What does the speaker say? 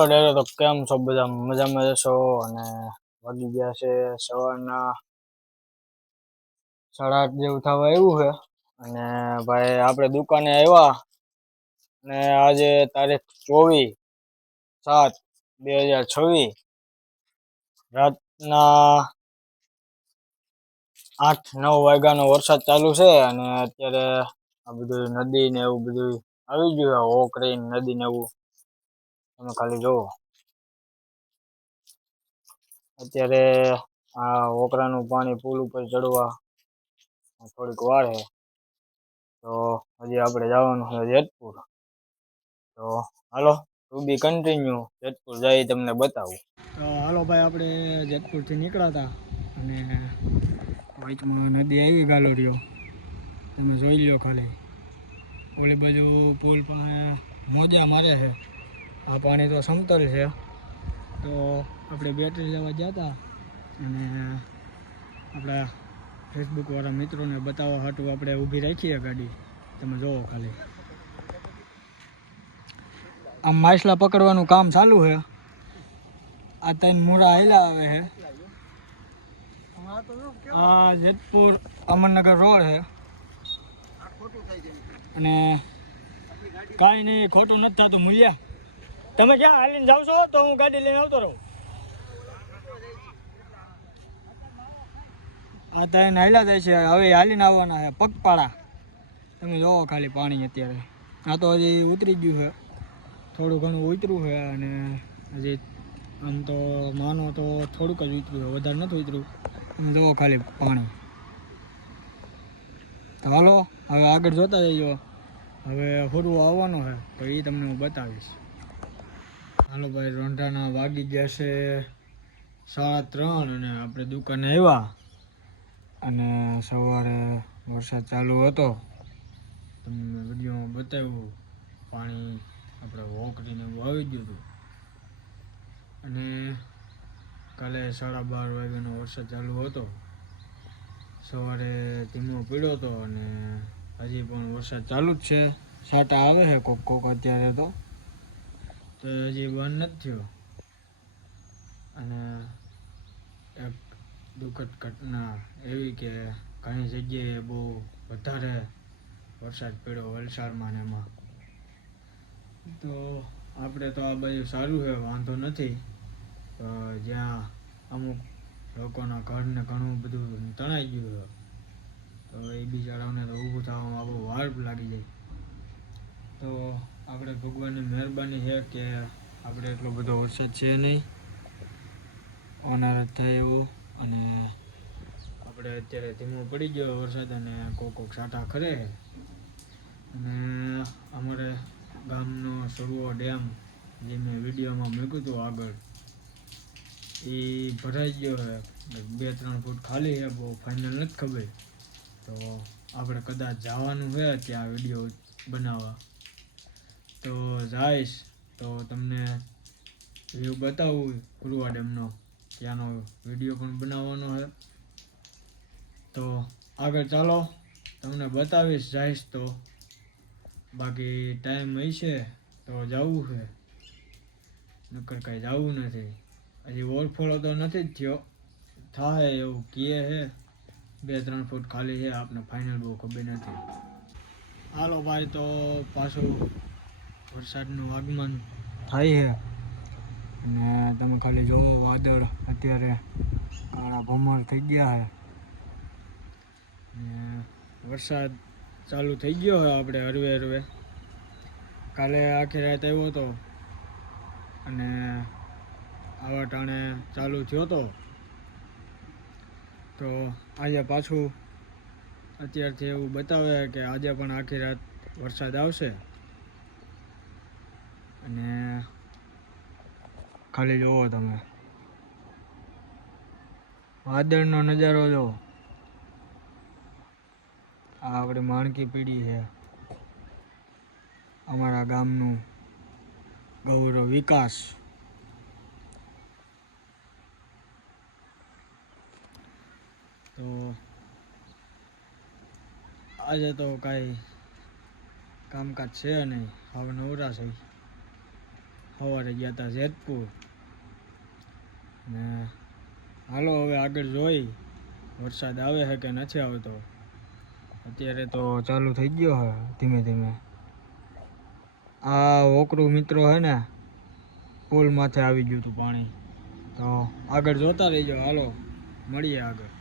હાલો ડેરો તો કેમ છો બધા મજામાં જશો અને વાગી ગયા છે સવારના 8:30 જેવું થવા આવ્યું છે અને ભાઈ આપણે દુકાને આવ્યા અને આજે તારીખ 24/7/2026 રાતના 8-9 વાગ્યાનો વરસાદ ચાલુ છે અને અત્યારે આ બધું નદી ને એવું બધું આવી ગયું ઓકરી નદી ને એવું તમે ખાલી જોવો અત્યારે આ ઓકરાનું પાણી પુલ ઉપર ચડવા થોડીક વાર છે તો હજી આપણે જવાનું છે જેતપુર તો હાલો ટુ બી કન્ટિન્યુ જેતપુર જઈ તમને બતાવું તો હાલો ભાઈ આપણે જેતપુરથી નીકળ્યા હતા અને વચમાં નદી આવી ગાલોરીઓ તમે જોઈ લ્યો ખાલી ઓલી બાજુ પુલ પાસે મોજા મારે છે આ પાણી તો સમતલ છે તો આપણે બેટરી લેવા ગયા હતા અને આપણા ફેસબુકવાળા મિત્રોને બતાવવા હાટું આપણે ઊભી રાખીએ ગાડી તમે જોવો ખાલી આમ માછલા પકડવાનું કામ ચાલુ છે આ 3 મૂળા હાલ્યા આવે છે આ જેતપુર અમરનગર રોડ છે અને કાંઈ નહીં ખોટું નથી થતું મૂલ્યા તમે ક્યાં હાલીને જાવ છો તો હું ગાડી લઈને આવતો રહું આ 3 હાલ્યા જાય છે હવે હાલીને આવવાના છે પગપાળા તમે જોવો ખાલી પાણી અત્યારે આ તો હજી ઉતરી ગયું છે થોડું ઘણું ઉતર્યું છે અને હજી આમ તો માનો તો થોડુંક જ ઉતર્યું છે વધારે નથી ઉતર્યું તમે જોવો ખાલી પાણી તો હાલો હવે આગળ જોતા જઈજો હવે ફરવું આવવાનું છે તો એ તમને હું બતાવીશ હાલો ભાઈ રોંઢાના વાગી ગયા છે 3:30 અને આપણે દુકાને આવ્યા અને સવારે વરસાદ ચાલુ હતો તમને વિડીયોમાં બતાવ્યું પાણી આપણે વોકરીને એવું આવી ગયું હતું અને કાલે 12:30 વાગ્યાનો વરસાદ ચાલુ હતો સવારે ધીમો પડ્યો હતો અને હજી પણ વરસાદ ચાલુ જ છે છાંટા આવે છે કોક કોક અત્યારે તો હજી બંધ નથી થયો અને એક દુઃખદ ઘટના એવી કે ઘણી જગ્યાએ બહુ વધારે વરસાદ પડ્યો વલસાડમાં ને એમાં તો આપણે તો આ બાજુ સારું છે વાંધો નથી જ્યાં અમુક લોકોના ઘરને ઘણું બધું તણાઈ ગયું છે તો એ બિચારાઓને તો ઊભું થવામાં બહુ વાર લાગી જાય તો આપણે ભગવાનની મહેરબાની છે કે આપણે એટલો બધો વરસાદ છે નહીં અનારત થાય એવું અને આપણે અત્યારે ધીમો પડી ગયો વરસાદ અને કોક છાંટા ખરે અને અમારે ગામનો સરવો ડેમ જે મેં વિડીયોમાં મૂક્યું હતું આગળ એ ભરાઈ ગયો છે 2-3 ફૂટ ખાલી છે બહુ ફાઇનલ નથી ખબર તો આપણે કદાચ જવાનું છે ત્યાં વિડીયો બનાવવા તો જઈશ તો તમને વ્યૂ બતાવું કુરવા ડેમનો ત્યાંનો વિડીયો પણ બનાવવાનો છે તો આગળ ચાલો તમને બતાવીશ જઈશ તો બાકી ટાઈમ હશે તો જવું છે નકર કાંઈ જવું નથી હજી ઓવરફ્લો તો નથી જ થયો થાય એવું કહે છે 2-3 ફૂટ ખાલી છે આપને ફાઇનલ બહુ ખબર નથી હાલો ભાઈ તો પાછું વરસાદનું આગમન થાય છે અને તમે ખાલી જોવો વાદળ અત્યારે કાળા ભમર થઈ ગયા છે અને વરસાદ ચાલુ થઈ ગયો છે આપણે હરવે કાલે આખી રાત આવ્યો હતો અને આવા ટાણે ચાલુ થયો હતો તો આજે પાછું અત્યારથી એવું બતાવે કે આજે પણ આખી રાત વરસાદ આવશે અને ખાલી જોવો તમે વાદળનો નજારો જો આ આપણી માણકી પીઢી છે અમારા ગામનું ગૌરવ વિકાસ તો આજે તો કાંઈ કામકાજ છે નહીં હવે નવરા છે સવારે ગયા હતા જેતપુર. ને હાલો હવે આગળ જોઈ વરસાદ આવે છે કે નથી આવતો. અત્યારે તો ચાલુ થઈ ગયો છે ધીમે ધીમે. આ ઓકરું મિત્રો હે ને પુલ માથે આવી ગયું હતું પાણી. તો આગળ જોતા રહીજો. હાલો મળીએ આગળ.